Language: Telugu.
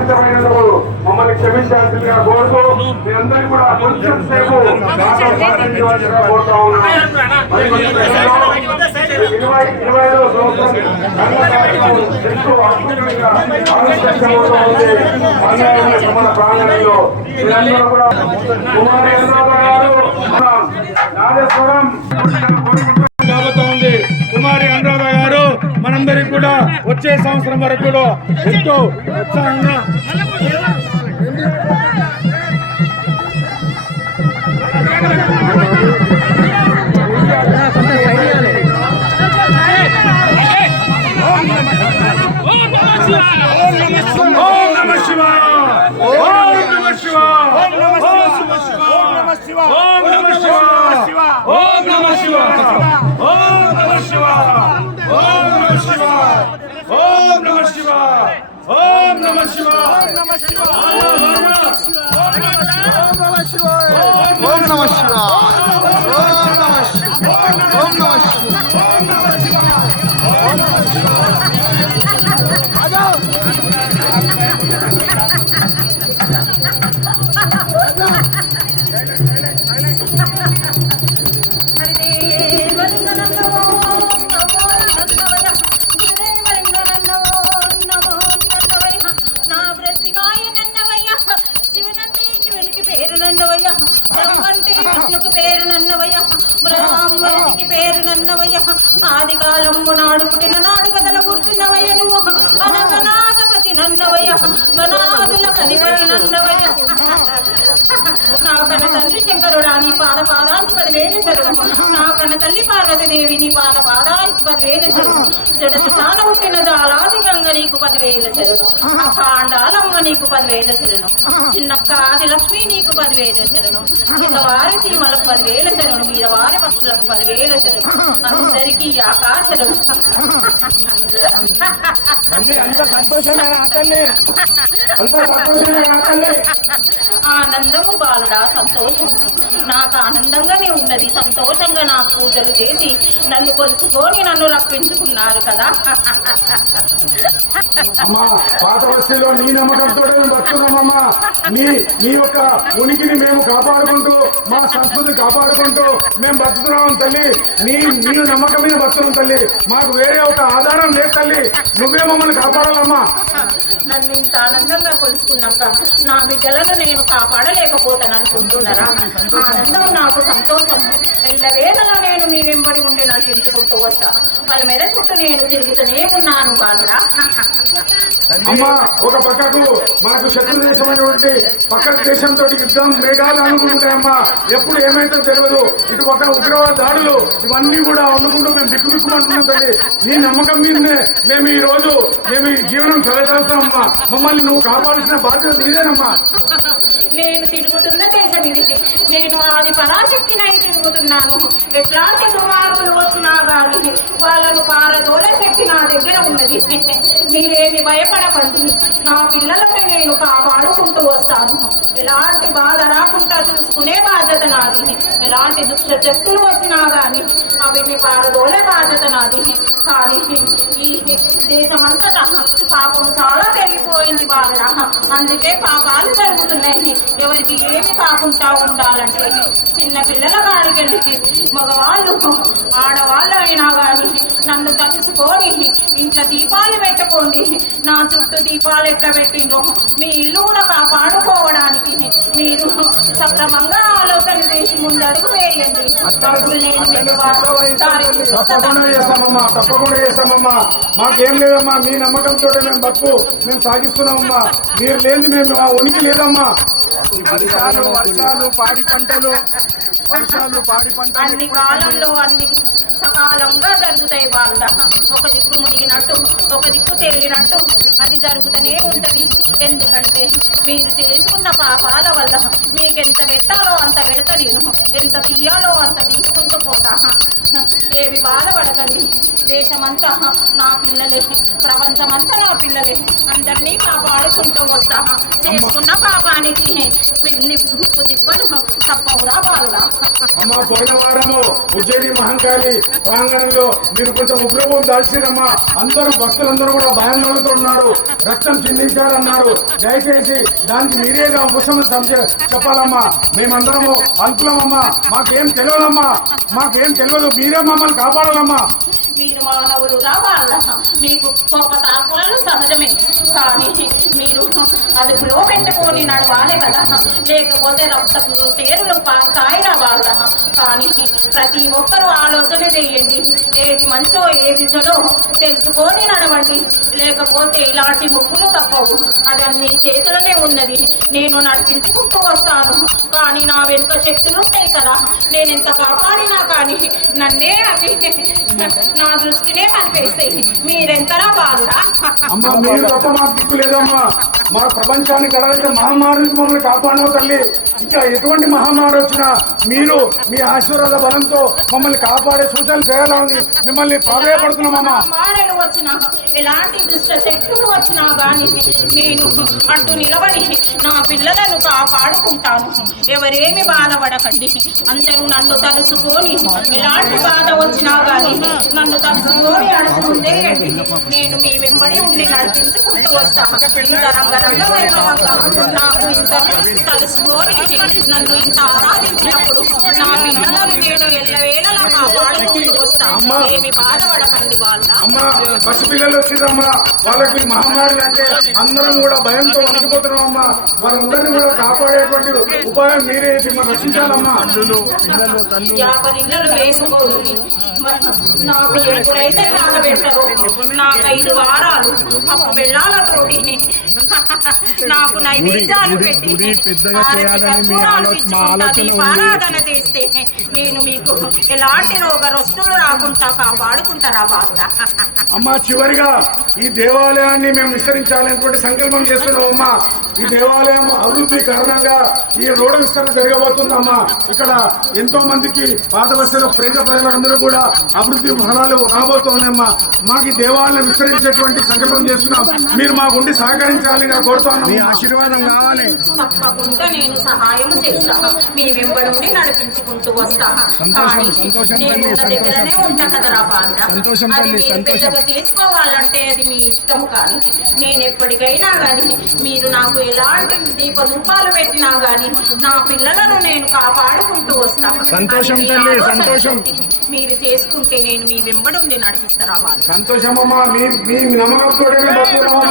ఆలస్యమైనందుకు మమ్మల్ని క్షమించాల్సిందిగా కోరుతూ మీ అందరికీ కూడా కొంచెం సేపు కోరుతా ఉన్నాం. 25వ సంవత్సరం మన ప్రాంగణంలో మీరందరూ కూడా కుమారి గారు నాగేశ్వరం ఉంది. కుమారి అనురాధ గారు మనందరికి కూడా వచ్చే సంవత్సరం వరకు కూడా ఎంతో ఉత్సాహంగా ఆది కాలంలో నాడు పుట్టిన నాడు కథల కూర్చున్నవయ్య నువ్వు అనగనాగపతి నన్నవయ్య వనాదుల కనిపతి నన్నవయ్య నా కన్న తండ్రి శంకరుడా నీ పాదానికి 10,000 శరణు నా కన్న తల్లి పార్వతీదేవి నీ పాదానికి 10,000 శరణు జడత స్థాన పుట్టిన జాలాది గంగ నీకు 10,000 శరణు అఖాండాలమ్మ నీకు 10,000 శరణు చిన్నక్క ఆది లక్ష్మి నీకు 10,000 శరణు వారి సీమలకు 10,000 శరణు మీద వారి పక్షులకు 10,000 శరణు అందరికీ ఆకాశరణు. ఆనందము బాలుడా సంతోషం నాకు ఆనందంగానే ఉన్నది. సంతోషంగా నాకు పూజలు చేసి నన్ను కొలుసుకొని నన్ను రప్పించుకున్నారు కదా. పాత బస్తీలో నీ నమ్మకంతో మేము బతున్నామమ్మా. నీ యొక్క ఉనికిని మేము కాపాడుకుంటూ మా సంస్కృతిని కాపాడుకుంటూ మేము బతుకుతున్నాం తల్లి. నీ నమ్మకం మీద బతున్నాం తల్లి. మాకు వేరే ఒక ఆధారం లేదు తల్లి. నువ్వే మమ్మల్ని కాపాడాలమ్మా. నన్ను ఇంత ఆనందంగా కొలుసుకున్నాక నా బిడ్డలను నేను కాపాడలేకపోతాను అనుకుంటున్నారా? ఆనందం నాకు సంతోషం. ఎల్లవేళలా నేను మీ వెంబడి ఉండి నడిపించుకుంటూ వస్తా. వాళ్ళ మీద చుట్టూ నేను తిరుగుతూనే ఉన్నాను బాలుడా. అమ్మా ఒక పక్కకు మనకు శత్రు దేశమైనటువంటి పక్క దేశంతో యుద్ధం మేఘాలు అనుకుంటాయమ్మా. ఎప్పుడు ఏమైతే తెలియదు. ఇటు పక్కన ఉగ్రవాద దాడులు ఇవన్నీ కూడా అనుకుంటూ మేము బిక్కుబిక్కుమంటున్నాం తల్లి. నీ నమ్మకం మీదనే మేము ఈ రోజు ఈ జీవనం చదవేస్తామమ్మా. మమ్మల్ని నువ్వు కాపాడాల్సిన బాధ్యత నీదేనమ్మా. నేను తిరుగుతున్న దేశం ఇది. నేను ఆది పరాశక్తినై తిరుగుతున్నాను. ఎట్లాంటి దుర్మార్గులు వచ్చినా కానీ వాళ్ళను పారదోలే శక్తి నా దగ్గర ఉన్నది. మీరేమి భయపడకండి. నా పిల్లలను నేను కాపాడుకుంటూ వస్తాను. ఎలాంటి బాధ రాకుండా చూసుకునే బాధ్యత నాది. ఎలాంటి దుష్ట శక్తులు వచ్చినా కానీ అవిని పారదోలే బాధ్యత నాది. కానీ ఈ దేశమంతటా పాపం చాలా పెరిగిపోయింది బాగా. అందుకే పాపాలు జరుగుతున్నాయి. ఎవరికి ఏమి కాకుండా ఉండాలంటే చిన్న పిల్లల కాడికెళ్ళి మగవాళ్ళు ఆడవాళ్ళు అయినా కానీ నన్ను తలుసుకొని ఇంట్లో దీపాలు పెట్టుకోండి. నా చుట్టూ దీపాలు ఎట్లా పెట్టిండ్రో మీ ఇల్లు కూడా కాపాడుకోవడానికి మీరు సక్రమంగా ఆలోచన చేసి ముందడుగు వేయండి. తప్పకుండా చేస్తామమ్మా. మాకేం లేదమ్మా. మీ నమ్మకంతో మేము బతుకు మేము సాగిస్తున్నామమ్మా. మీరు లేని మేము ఆ ఉనికి లేదమ్మా. వర్షాలు పాడి పంటలు అన్ని కాలంలో అన్ని సకాలంగా జరుగుతాయి బాగా. ఒక దిక్కు మునిగినట్టు ఒక దిక్కు తేలినట్టు అది జరుగుతూనే ఉంటుంది. ఎందుకంటే మీరు చేసుకున్న పాపాల వల్ల మీకు ఎంత పెట్టాలో అంత పెడతా, నేను ఎంత తీయాలో అంత తీసుకుంటూ పోతా. ఏమి బాధపడకండి. దేశమంతా నా పిల్లలే, ప్రపంచమంతా నా పిల్లలే. అందరినీ కాపాడుకుంటూ వస్తా. చేసుకున్న పాపానికి నిప్పు తిప్పలు తప్పవురా బాలురా. అమ్మ పోయిన వారము ఉజ్జయిని మహంకాళి ప్రాంగణంలో మీరు కొంచెం ఉగ్రభూమి దాల్చిరమ్మా. అందరూ భక్తులందరూ కూడా భయాందోళనతో ఉన్నారు, రక్తం చిందించారన్నారు. దయచేసి దానికి మీరేగా ఉపశమనం చెప్పాలమ్మా. మేమందరము అల్పులమమ్మా, మాకేం తెలియదమ్మా, మాకేం తెలియదు. మీరే మమ్మల్ని కాపాడాలమ్మా. మీరు మానవులు రావాలా? మీకు కోప తాకులు సహజమే, కానీ మీరు అదుపులో పెట్టుకొని నడవాలి కదా. లేకపోతే రక్తపు తేరులు పారుతాయి రావాలా. కానీ ప్రతి ఒక్కరూ ఆలోచన చేయండి. ఏది మంచో ఏది చెడో తెలుసుకొని నడవండి. లేకపోతే ఇలాంటి ముప్పులు తప్పవు. అది అన్ని చేతులనే ఉన్నది. నేను నడిపించుకుంటూ వస్తాను, కానీ నా వెనుక శక్తులుంటాయి కదా. నేను ఎంత కాపాడినా కానీ నన్నే అవి నా దృష్టినే కనిపిస్తాయి. మీరెంతరా బాలురా? అమ్మా మీరు తప్ప మాకు దిక్కు లేదమ్మా. మా ప్రపంచానికి అడగైతే మహమ్మారి నుంచి మమ్మల్ని కాపాడినావు తల్లి. ఇంకా ఎటువంటి మహమ్మారి వచ్చినా మీరు మీ ఆశీర్వాద బలంతో మమ్మల్ని కాపాడే సూచనలు చేయాలని మిమ్మల్ని ప్రాధాయపడుతున్నామమ్మా. మహమ్మారులు వచ్చినా, ఎలాంటి దుష్ట శక్తులు వచ్చినా కానీ నేను అడ్డు నిలబడి నా పిల్లలను కాపాడుకుంటాను. ఎవరేమి బాధపడకండి. అందరూ నన్ను తలుసుకొని ఎలాంటి బాధ వచ్చినా కానీ నన్ను తలుసుకొని అడుగుతుందే నేను మీ వెంబడి ఉండి నడిపించుకుంటూ వస్తాను. ఇంత రంగరంగ వైభవంగా నాకు ఇంత తలుసుకొని నన్ను ఇంత ఆరాధించినప్పుడు నా పిల్లలను నేను ఎల్లవేళలా కాపాడుకుంటూ వస్తాను. ఏమి బాధపడకండి బాలురా. అమ్మా పసిపిల్లలు వచ్చిందమ్మా, వాళ్ళకి మహమ్మారి అంటే అందరం కూడా భయంతో వణికిపోతున్నాం అమ్మా. వాళ్ళందరినీ కూడా కాపాడేటువంటి ఉపాయం మీరే మిమ్మల్ని రక్షించాలమ్మా. యాపరిల్లలు వేసుకోండి. నాకు ఎప్పుడైతే నానబెట్టరో నాకు 5 వారాలు పప్పు బెల్లాలతోటి నాకు నైవేద్యాలు పెట్టి ఆరాధన చేస్తే నేను మీకు ఎలాంటి రోగరస్తులు రాకుండా కాపాడుకుంటారా బాగా. అమ్మా చివరిగా ఈ దేవాలయాన్ని మేము విస్తరించాలనేటువంటి సంకల్పం చేస్తున్నాం అమ్మా. ఈ దేవాలయం అభివృద్ధి కారణంగా ఈ రోడ్డు విస్తరణ జరగబోతుందమ్మా. ఇక్కడ ఎంతో మందికి పాత బస్సులో పేద ప్రజలందరూ కూడా అభివృద్ధి ఫలాలు రాబోతున్నాయమ్మా. మాకు ఈ దేవాలయం విస్తరించేటువంటి సంకల్పం చేస్తున్నాం. మీరు మా గుండి సహకరించాలి కోరుతున్నాం. మీ ఆశీర్వాదం కావాలి. తప్పకుండా నేను సహాయం చేస్తాను. మీ వెంబడి నడిపించుకుంటూ వస్తాను. నేను దగ్గరనే ఉంటా కదరా బాంధ. అది మీరు పెద్దగా చేసుకోవాలంటే అది మీ ఇష్టం. కానీ నేను ఎప్పటికైనా కానీ మీరు నాకు ఎలాంటి దీపధూపాలు పెట్టినా కానీ నా పిల్లలను నేను కాపాడుకుంటూ వస్తాను. సంతోషం తల్లి, సంతోషం. మీరు చేసుకుంటే నేను మీ వెంబడి నడిపిస్తారా బాంధ. సంతోషం అమ్మా. మీ నమ్మకంతో ధన్యవాదాలు.